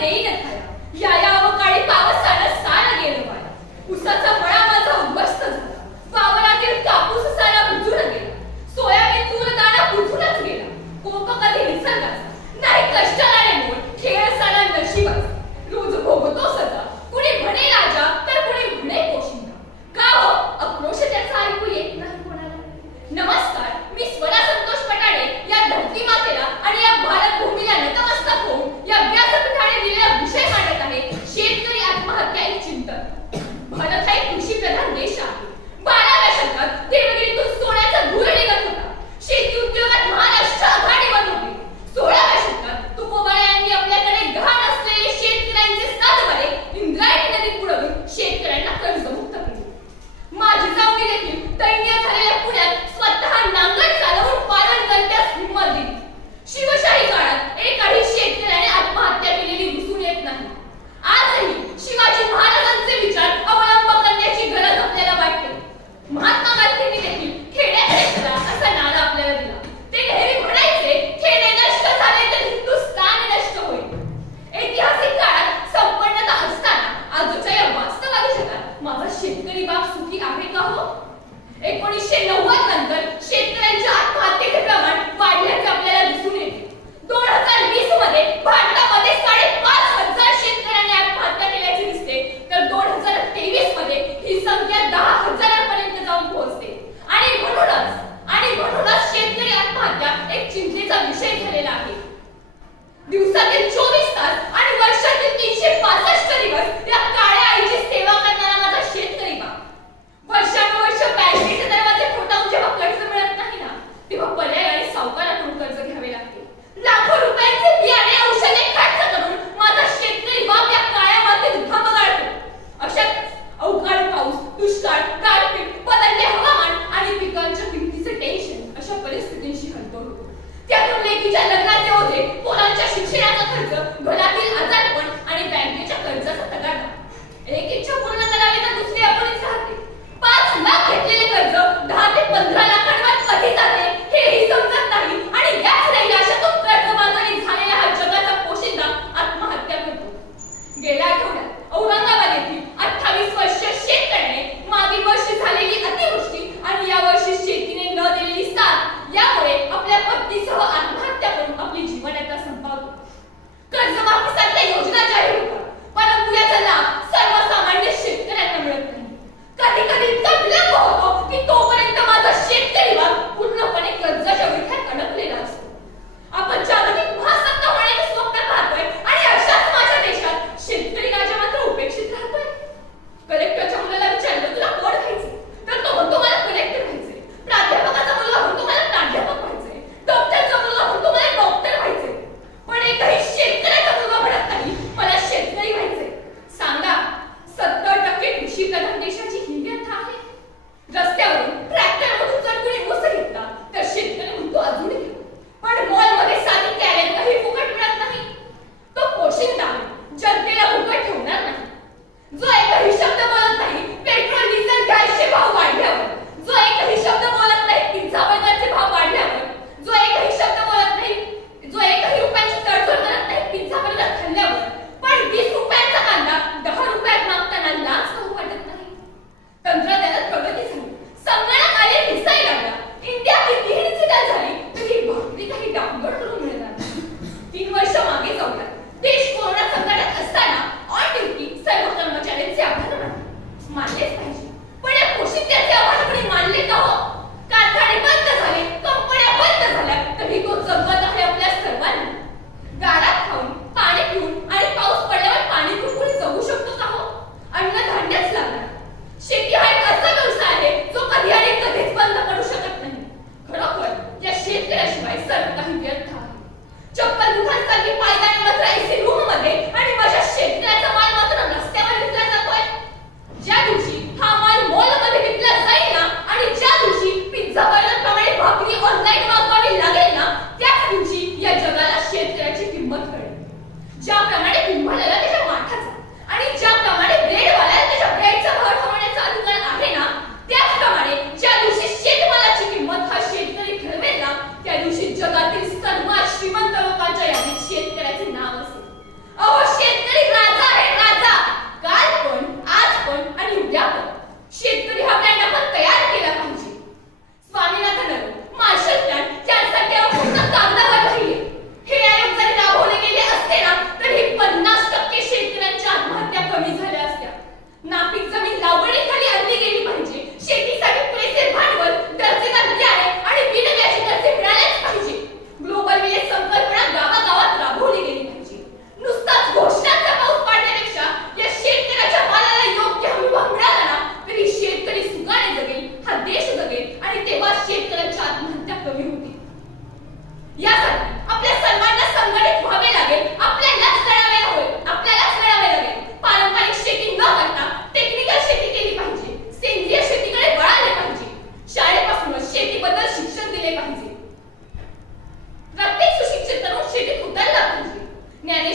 देईन थाया. या अवकाळी पावसानं सारं गेलं वाया. उसाचा मळा माझा उद्ध्वस्त झाला. वावरातील कापूस सारा बुजून गेला. सोयाबीन तूर दाणा बुजूनच गेला. कोक कधी निसर्गाचा नाही कष्टाला रे मोल. खेळ सारा नशिबाचा. रोज भोगतो सजा. कुणी म्हणे राजा तर कुणी म्हणे पोशिंदा. का हो अक्रोश त्याचा ऐकू येत नाही कोणाला. नमस्कार, मी स्वरा संतोष पटाडे या धरती मातेला आणि या भारत भूमीला नतमस्तक होऊन या व्यासपीठाने दिलेला विषय मांडत आहे. शेतकरी आत्महत्या एक चिंतन. भारत हा एक कृषी प्रधान देश आहे. 12व्या शतकात देवगिरीतून सोन्याचा धूर निघत होता. शेती उद्योगात महाराष्ट्र आघाडीवर होते. 16व्या शतकात तुकोबा यांनी आपल्याकडे गहाण असलेले शेतकऱ्यांचे सातबारे इंद्रायणी नदीत बुडवून शेतकऱ्यांना कर्जमुक्त केले. माझी जाऊनी देखील दैन्य झालेल्या पुण्यात स्वतः नांगर चालवून पालन करण्यास हिंमत दिली. शिवशाही काळात एकाही शेतकऱ्याने आत्महत्या केलेली दिसून येत नाही. आजही शिवाजी महाराजांचे विचार अवलंब करण्याची गरज आपल्याला वाटते. महात्मा गांधींनी देखील खेड्याकडे चला असा नारा आपल्याला दिला. ते नेहमी म्हणायचे, खेडे नष्ट झाले तर हिंदुस्थान नष्ट होईल. ऐतिहासिक काळात संपन्नता असताना आजच्या या वास्तवादी जगात माझा शेतकरी बाप सुखी आहे का हो? 1990 नंतर शेतकऱ्यांच्या आत्महत्येचे प्रमाण वाढल्याचे आपल्याला दिसून येते. 2020 मध्ये भारतामध्ये 5,500 शेतकऱ्यांनी आत्महत्या केल्याचे दिसते, तर 2023 मध्ये ही संख्या 10,000 पर्यंत जाऊन पोहोचते. आणि म्हणूनच शेतकरी आत्महत्या एक चिंतेचा विषय झालेला आहे. दिवसातील 24 तास आणि वर्षातील 365 दिवस या काळ्या आईची सेवा करणारा माझा शेतकरी बाप. वर्षानुवर्ष बँकेचे दरवाजे ठोठावून जेव्हा कर्ज मिळत नाही ना, तेव्हा पर्यायाने सावकाराकडून कर्ज घ्यावे लागते. लाखो रुपयांचे बियाणे औषधे खर्च करून माझा शेतकरी बाप या काळ्या मातीत घाम गाळतो. अशाच अवकाळी पाऊस, दुष्काळ, गारपीट, बदलते हवामान आणि पिकांच्या किमतीचे टेन्शन अशा परिस्थितींशी हलतोल होतो. त्यातून लेकीच्या लग्नाचे ओझे, पोरांच्या शिक्षणाचा खर्च, घरातील आजारपण आणि बँकेच्या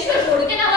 ज्ञानेश्वर बोडके नावाचा